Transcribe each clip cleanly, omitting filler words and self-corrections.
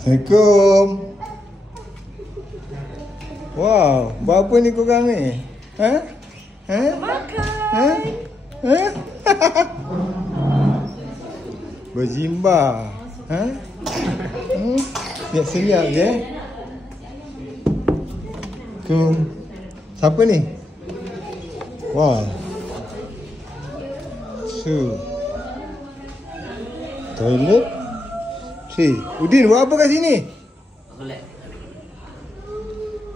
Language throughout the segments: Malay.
Assalamualaikum. Wow, buat apa ni korang ni? Ha? Ha? Makan. Ha? Ha? Berzimba. Ha? Senyap je. Tu. Siapa ni? Wow. Two. Toilet. Three. Udin, buat apa kat sini? Relax.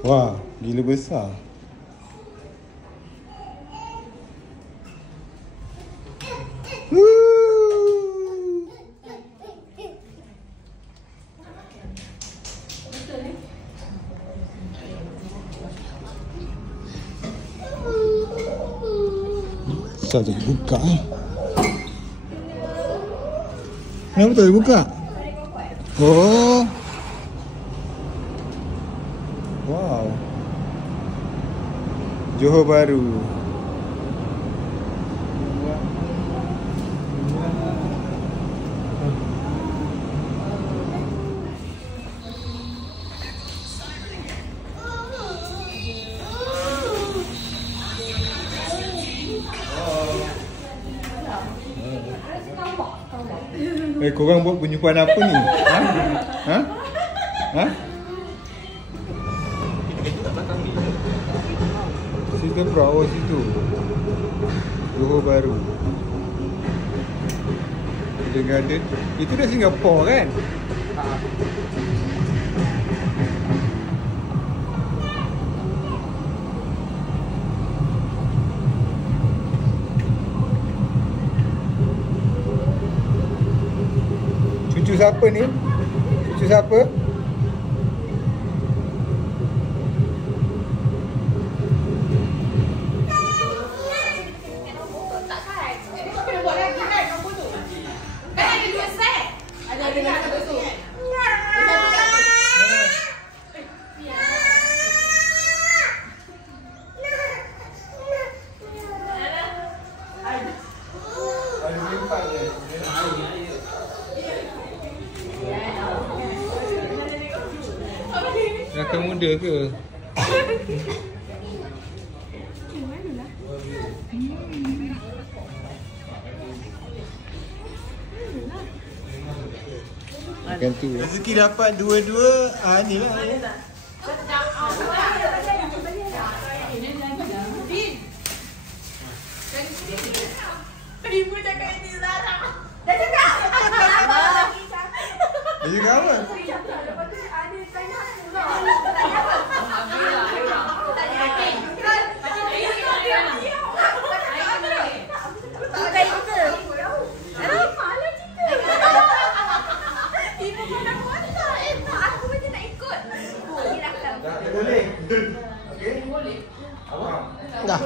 Wah, gila besar. Besar tak buka Kenapa tak boleh buka? Oh. Wow. Johor Bahru. Korang buat penyupan apa ni? Ha? Ha? Ha? Situ perahu situ. Johor Bahru. The Garden. Itu dah Singapura kan? Cucu siapa ni? Cucu siapa? Rakan muda ke? Makan tu. Rezeki dapat dua-dua, ni lah. Ibu cakap ini Zara. Dah cakap. Dia cakap apa? Lepas tu ada tanya pula. Boleh. Okey? Boleh. Abang. Dah.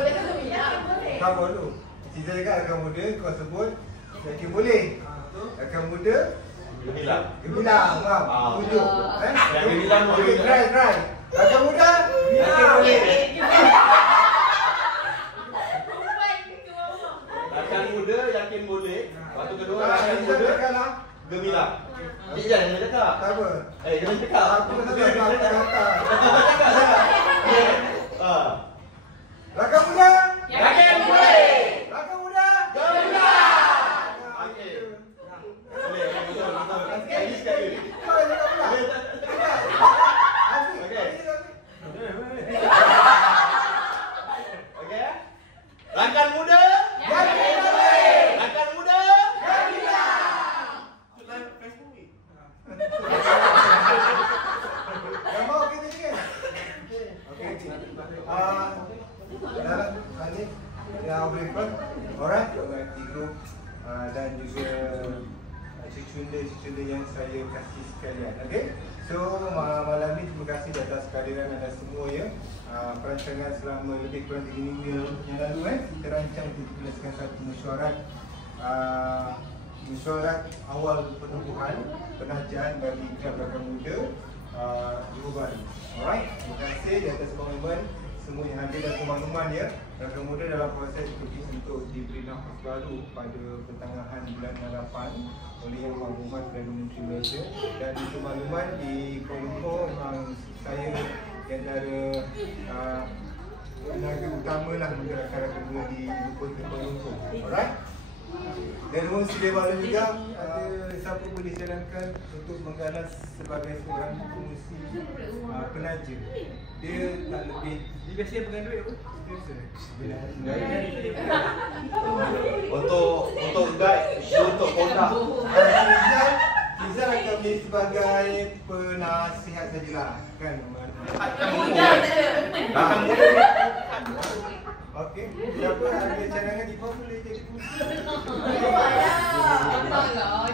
Kau dulu. Cita cakap rakan muda, kau sebut yakin boleh. Rakan muda Gemilang. Gemilang, faham? Tujuh. Gemilang boleh. Try. Rakan muda yakin boleh. Rakan muda yakin boleh. Waktu kedua rakan Rakan muda muda gemilang. Jangan cakap. tak apa. Jangan cakap. Aku tak kata. Rakan muda Yakin boleh. Rakan muda Gemilang. Okey. Boleh. Sekali sekali. Kau yang cakap pula. Okey. Rakan muda Yakin boleh. Rakan muda Dah mau kita ni kan? Okey. Dalam ni yang breakfast, alright, di grup dan juga cucunda yang saya kasih sekalian. Okey. So malam ni terima kasih atas kehadiran anda semua ya. Perancangan selama lebih kurang 3 minggu yang lalu kita rancang untuk tuliskan satu mesyuarat awal penubuhan penajaan bagi rakan muda Johor Bahru. Alright, terima kasih di atas komitmen semua yang ada dan makluman dia, dan kemudian dalam proses untuk diberi nafas baru pada pertengahan bulan harapan oleh Yang Berhormat Perdana Menteri Malaysia. Dan itu makluman di Kuala Lumpur, saya di antara tenaga utama lah menggerakkan kedua di Kota Kuala Lumpur. Alright? Dan sedia maklum juga siapa boleh jalankan untuk menggalas sebagai seorang pengurusi penaja. Dia tak lebih. Dia biasanya pegang duit apa? Untuk guide, untuk kontak. Izal akan menjadi sebagai penasihat sajalah, kan? Okey, siapa ada cadangan di bawah boleh jadi pengurusi.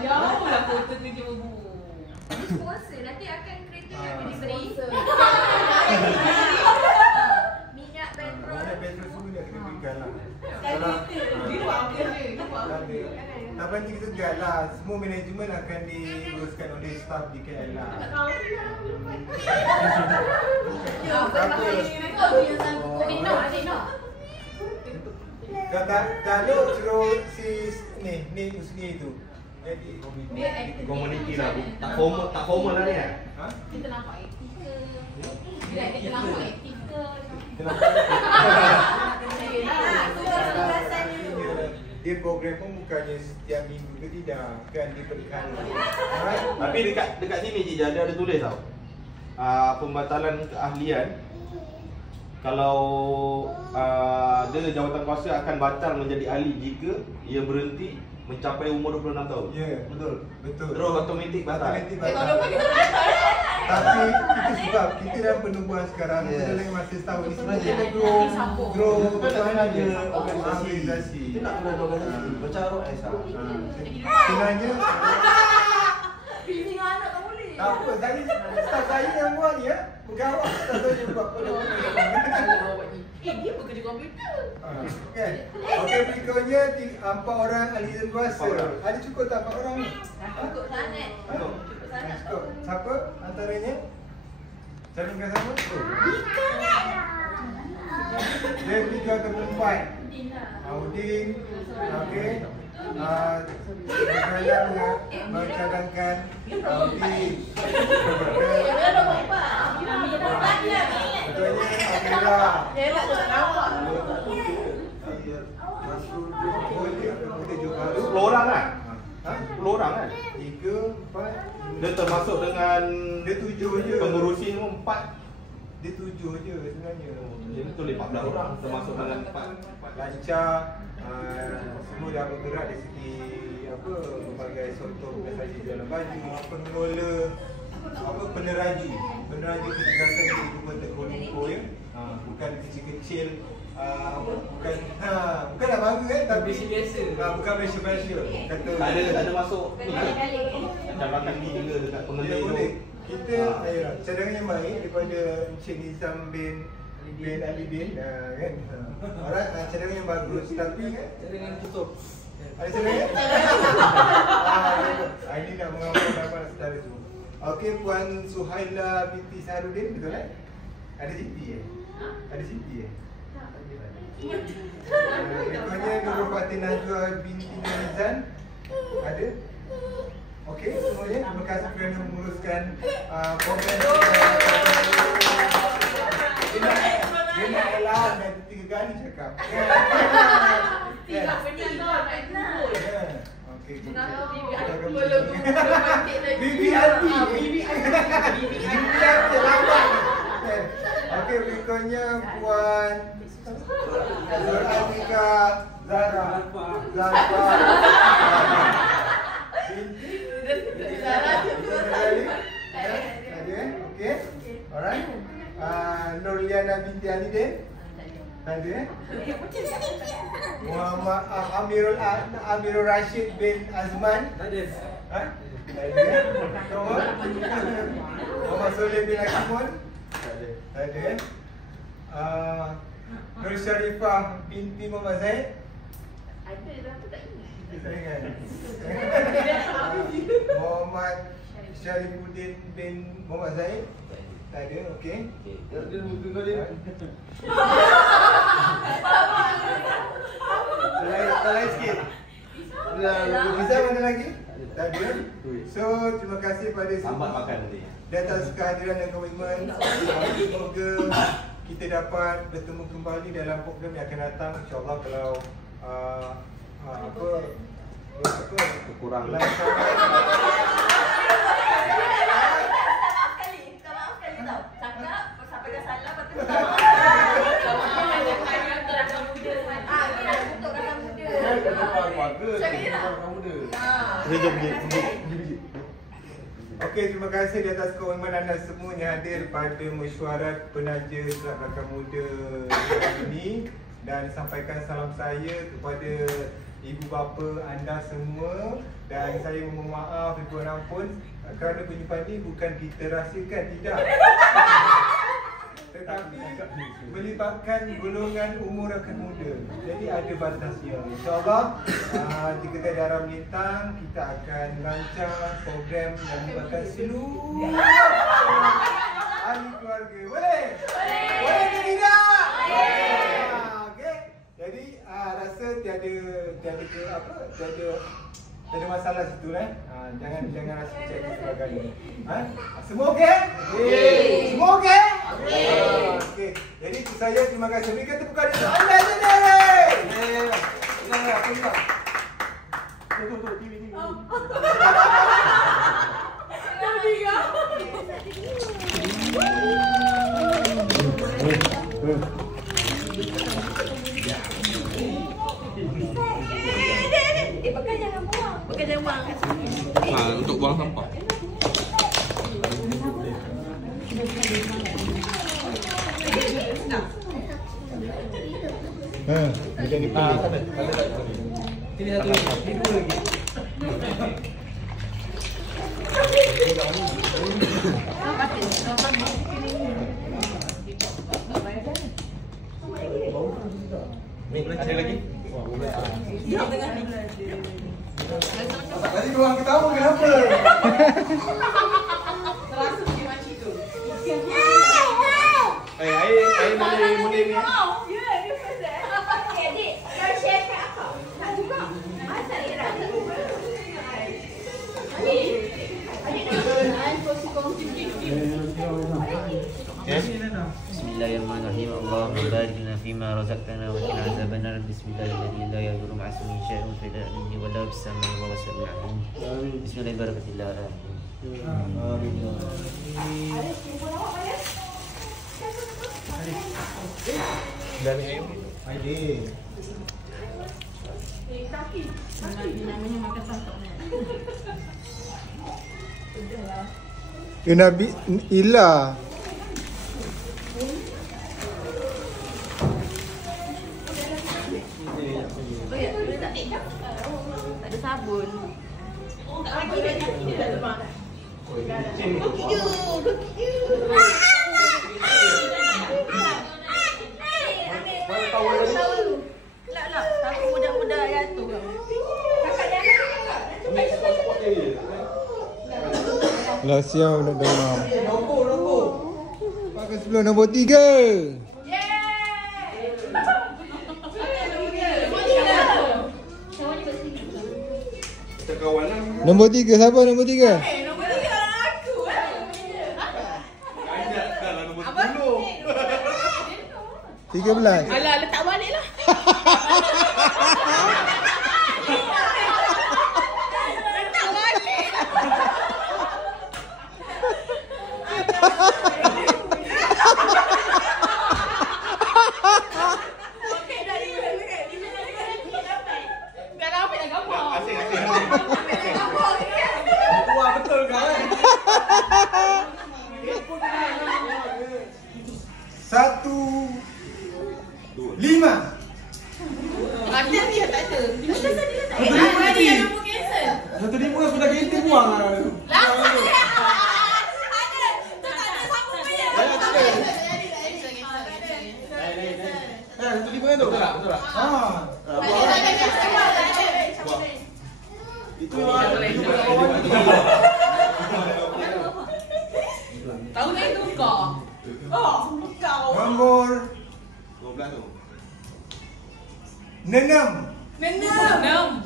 Jauh lah foto tu je bu. Sponsor nanti akan kereta akan diberi. Minyak petrol. Minyak petrol semua dia kena berikan lah. Dia buat apa ni? Tak penting segan lah. Semua manajemen akan diuruskan oleh staf di KL lah. Tak ada suruh si ni Husni tu. Jadi Komuniti lah, tak formal lah ni kan? Ha? Kita nampak etika. Kita nampak etika. Dia program pun bukannya setiap minggu ke tidak, kan dia berkala. Alright? Tapi dekat sini Cik Jah, ada tulis tau. Pembatalan keahlian. Kalau dia jawatan kuasa akan batal menjadi ahli jika ia berhenti mencapai umur 26 tahun. Ya, betul. Terus automatik batal. Automatik batal. Tapi itu sebab kita dalam penubuhan sekarang, kita dalam masa setahun ni sebenarnya kita grow betul-betul ada organisasi. Kita nak kena organisasi. Macam ROS lah. Sebenarnya Pilih anak tak boleh. tak apa, staff saya yang buat ni ya. Bukan awak, staff saya buat. Dia bekerja komputer. Kan? Okey, berikutnya 4 orang ahli kuasa. Ada cukup tak 4 orang ni? Cukup sangat. Cukup sangat. Cukup. Siapa antaranya? Calonkan sama? Dia 3 ataupun 4. Udin. Okey. Berkaitan mencadangkan Udin. Betulnya Amira. Boleh juga. 10 orang kan? Ha? 10 orang kan? 3, 4. Dia termasuk dengan Dia 7 je. pengurusi semua 4. Dia 7 je sebenarnya. Jadi betul 14 orang termasuk dengan 4. Lancar, semua dah bergerak dari segi berbagai contoh saja dalam baju, pengelola, peneraju kecerdasan di Kota Kuala Lumpur ya. Bukan kecil-kecil, bukanlah bangga kan, tapi biasa. Bukan biasa. Kata Tak ada masuk ni ke? Jabatan ni juga dekat pengelola boleh. tu. Kita cadangan yang baik daripada Encik Nizam bin Ali bin kan. Alright, cadangan yang bagus tapi kan Cadangan tutup. ada cadangan? Ini nak mengamalkan apa saudara tu. Okey, Puan Suhaila binti Sarudin, betul kan? Ada Siti Ada Siti Berikutnya Nurul Fatin Najwa binti Nizan. Ada? Okey, semuanya terima kasih kerana menguruskan program. Dia nak elak dah 3 kali cakap. Tidak benar nak. Okey. Belum Bibi Alfi lambat. Okey, berikutnya Puan Zuraika Zara. Okey. Alright. Nurliana binti Alidin. Ada Muhammad Amirul Rashid bin Azman. Ada. Ha? Ada. Muhammad Soleh bin Hakimun. Ada. Nur Sharifah binti Muhammad Zaid. Ada tapi tak ingat. Muhammad Syarifuddin bin Muhammad Zaid. Tak ada, okey. Dia muka kau dia. Lain sikit. Rizal mana lagi? Tak ada. So, terima kasih pada Sambat semua makan nanti. di atas kehadiran dan komitmen. Semoga kita dapat bertemu kembali dalam program yang akan datang. InsyaAllah kalau Kekurangan. Okey, terima kasih di atas komitmen anda semua yang hadir pada mesyuarat penaja Kelab Belakang Muda ini, dan sampaikan salam saya kepada ibu bapa anda semua, dan saya memohon maaf ribuan ampun kerana penyimpan ini bukan kita rahsiakan, tidak. Tetapi melibatkan golongan umur akan muda. Jadi ada batasnya. InsyaAllah jika tak ada arah melintang, kita akan rancang program dan melibatkan seluruh ahli keluarga. Boleh? Boleh ke tidak? Okey. Jadi rasa tiada masalah situ jangan rasa cek sebagainya. Semua okey? Semua okey? Okey. Jadi itu saya, terima kasih. Berikan tepukan untuk anda sendiri. Pakai jangan buang. Pakai jangan buang. Untuk buang sampah. Macam ni pilih. Pilih satu lagi. Ini dua lagi. Ada lagi? Tadi orang ketawa kenapa? Air boleh ni. Bismillahirrahmanirrahim. Allahumma barik lana fima razaqtana wa qina azabannar. Bismillahirrahmanirrahim. La yadurru ma'a ismihi syai'un fil ardi wa la fis samai wa huwa as-sami'ul 'alim. Bismillahirrahmanirrahim. Dan air. Aidil. Namanya makan santap. Nabi Ila. Tak ada sabun. Lagi dah kaki dia dah lemak. Kelak-kelak, sabun budak-budak yang tu. Kakak jangan kakak. Lah siang nak demam. Pakai sebelum nombor 3. Kita kawan lah. Nombor 3 siapa nombor 3? Nombor 3 orang aku. Ajakkan lah nombor 10. 13. Alah, letak balik lah. Letak balik lah. Okey, dah ni. Dah ambil dah gambar. Asing. Ambil dah gambar ni kan. Wah, betul kan? 5. Ada dia tak ada. Dia tak ada. Ada Dia yang nombor cancel. 1.5 aku dah ganti buang lah. Lama dia. Ada. Tu tak ada sabun banyak. Nombor 12 tu. Nenam. Enam.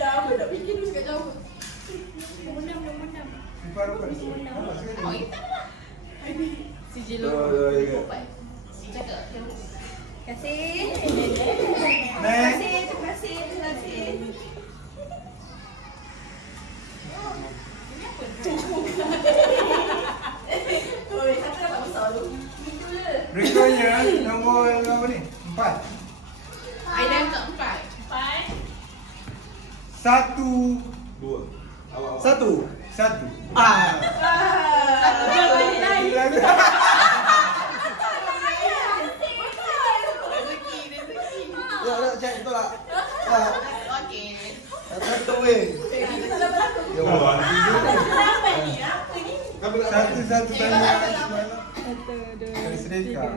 Dah apa nak fikir dulu sekejap jawab. Parukan. Apa sekali? Siji Dua, lo. dua, tiga. Cakap. Terima kasih. Next. Terima kasih. Oi, kata tak besar tu. Berikutnya nombor apa ni? 4. Aida tak 4. 1. 2. Awak. Satu. 1. Satu dia balik lain. Ya, nak cek betul tak? Okey. Satu weh. Ya Allah. Satu tanya. Dari sedekah.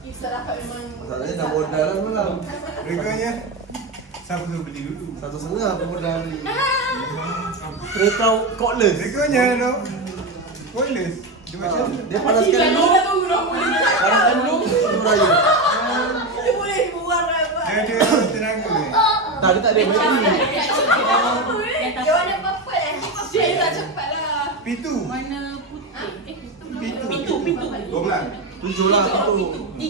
Kita dapat memang Masalahnya dah modal lah malam. Berikutnya siapa tu beli dulu? 1,5 aku modal ni. Kereta cordless. Berikutnya no. Wireless. Dia macam Dia panaskan dulu. Panaskan dulu. Suruh raya. dia boleh keluar apa. dia ada tenaga ni. Tak, dia tak ada bateri. Dia warna purple lah. Dia tak cepat lah. Pitu. Mana putih? Pitu. 12. 7 lah tu. 7.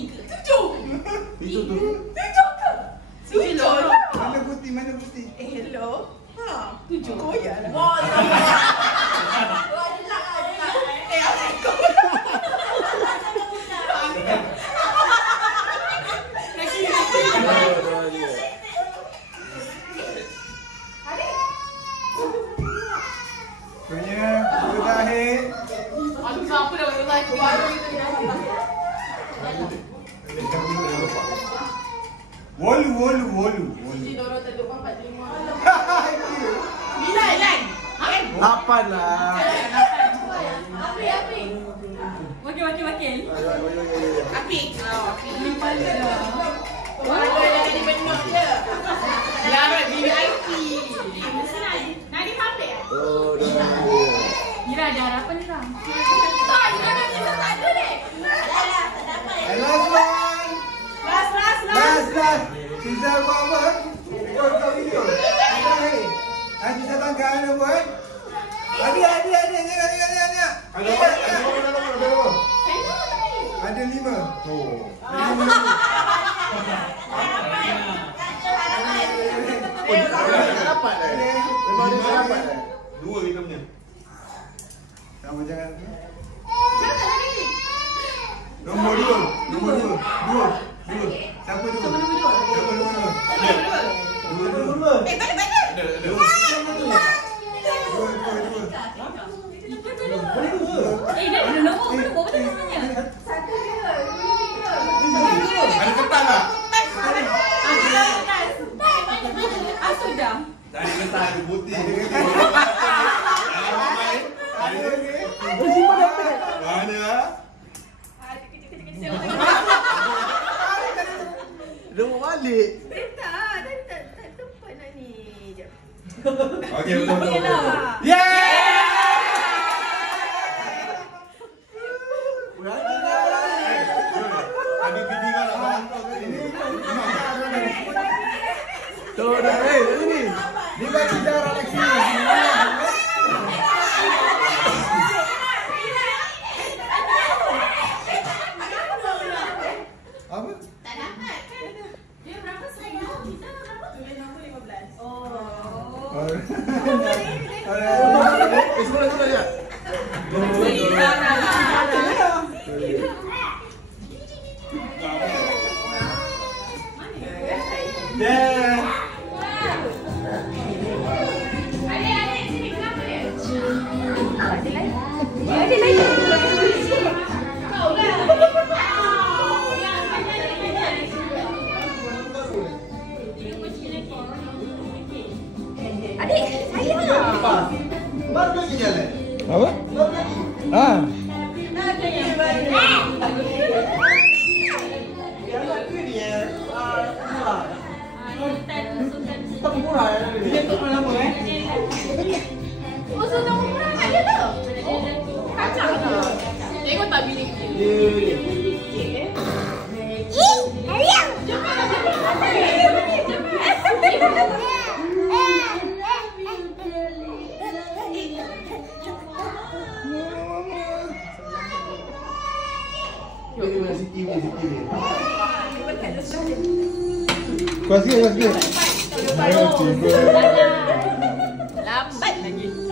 Itu tu. 7 lo. Mana putih? Hello. 7. Oh ya lah. Wah, dia lah. Berikutnya dua terakhir. Aduh, siapa dah balik lagi? Baru kita dah. Wolu. Jadi dorang tak 4, 5. Bila Lan? 8 lah. Api. Wakil. Apik. Apik. Limpah dia. Walau yang ada benok je. Lara VIP. Nadi sampai ah? Oh, dah. Ira ada harapan ni bang. Tak, dia dah kita tak ada deh. Dah, tak dapat. Last one. Last. Sisa buat apa? Rekod video. Terakhir. Nanti datang ke anda buat. Ada. Ada 5. Oh. Dapat dah. Memang dia dapat dah. 2 kita punya. Kamu jangan. Nombor 2. Siapa dua? Siapa nombor 2? Dua. Dah ada nombor betul sebenarnya. Ada ketan tak? Sudah. Dari ketan ada putih. Mana? Dia mau balik. Tak tempat nak ni. Jap. Okey, betul. Ada video kan nak bangkok ke sini? Tu dah. Sini. Dia bagi darah lagi sini. Apa? Tak dapat. Dia berapa sekarang? Kita berapa? Tulis nombor 15. Oh. Alright. Semua ya. Adik, saya. Baru lagi jalan. Apa? Ah. Yang nak ke dia. dengan Siti ni. Kau sikit. Lambat lagi.